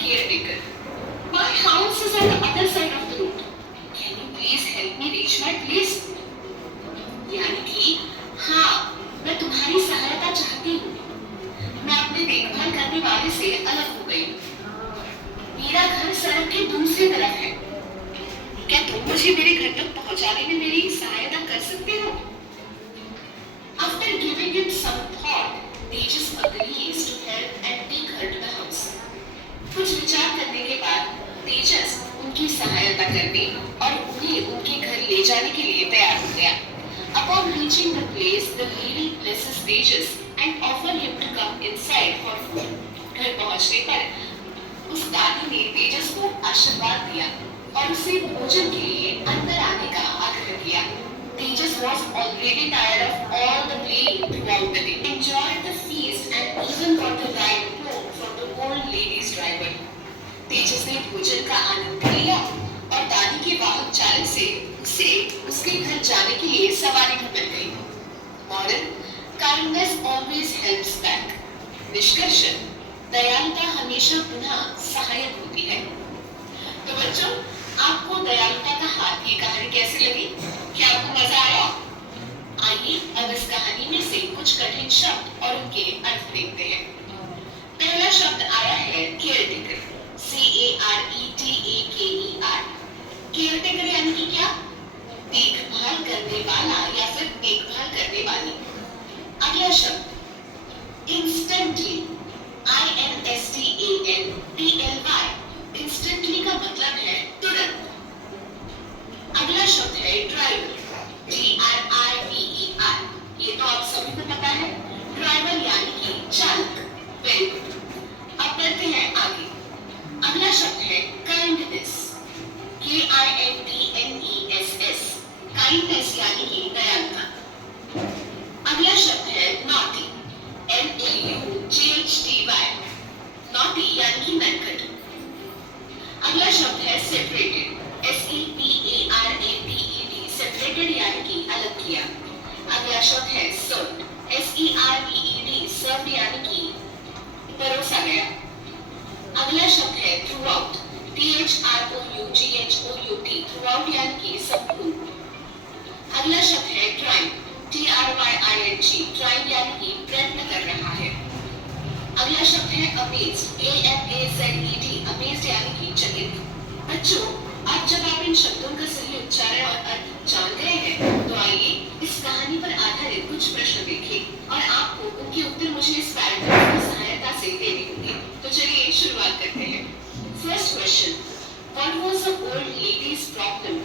caretaker. My house is on the other side of the road. Can you please help me reach my place? यानी कि हाँ, मैं तुम्हारी सहायता चाहती हूँ। मैं अपने देखभाल करने वाले से अलग हो गई। मेरा घर सड़क के दूसरी तरफ है। क्या तुम मुझे मेरे घर तक पहुंचाने में मेरी सहायता कर सकते हो? After giving it some thought, Tejas agrees to help and take her to the house. कुछ विचार करने के बाद तेजस उनकी सहायता करने और उन्हें उनके घर ले जाने के लिए तैयार हो गया। Upon reaching the place, the lady blesses Tejas and offer him to come inside for food. घर पहुंचने पर उस दादी ने तेजस को आशीर्वाद दिया और उसे भोजन के लिए अंदर आने का आग्रह किया। Tejas was already tired of all the playing throughout the day. Enjoyed the feast and even got a ride home from the old lady's driver. तेजस ने भोजन का आनंद लिया और दादी के वाहन चालक से उसे उसके घर जाने के लिए सवारी भी मिल गई। Moral: Kindness always helps back. निष्कर्ष: दयालुता हमेशा पुनः सहायक होती है। तो बच्चों, आपको दयालुता का हाथ ये कहानी कैसी लगी? क्या आपको मजा आया? आइए अब इस कहानी में से कुछ कठिन शब्द और उनके अर्थ देखते हैं। पहला शब्द आया है केयरटेकर, CARETAKER। केयरटेकर यानी कि क्या? देखभाल करने वाला या फिर देखभाल करने वाली। अगला शब्द इंस्टेंटली, INSTANTLY। इंस्टेंटली का मतलब है तुरंत। अगला शब्द है ड्राइवर, DRIVER। ये तो आप सभी को पता है, ड्राइवर यानी कि चालक। Very good. अब बढ़ते हैं आगे। अगला शब्द है काइंडनेस, KINDNESS। काइंडनेस यानी कि दयालुता। अगला शब्द है नॉटी, NAUGHTY। नॉटी यानी कि नटखट। अगला शब्द है सेपरेटेड, SEPARATED। सेपरेटेड यानी कि अलग किया। अगला शब्द है सर्व्ड, SERVED। सर्व यानी कि परोसा गया। अगला शब्द है through out, THROUGHOUT। Through out यानी कि संपूर्ण। अगला शब्द है ट्राइंग, TRYING। ट्राइंग यानी कि प्रयत्न कर रहा है। अगला शब्द है अमेज्ड, AMAZED। अमेज्ड यानी कि चकित। बच्चों, अब जब आप इन शब्दों का सही उच्चारण और अर्थ जान गए हैं, तो आइए इस कहानी पर आधारित कुछ प्रश्न देखें और आपको उनके उत्तर मुझे इस पैराग्राफ की सहायता से देने होंगे। तो चलिए शुरुआत करते हैं। First question: What was the old lady's problem?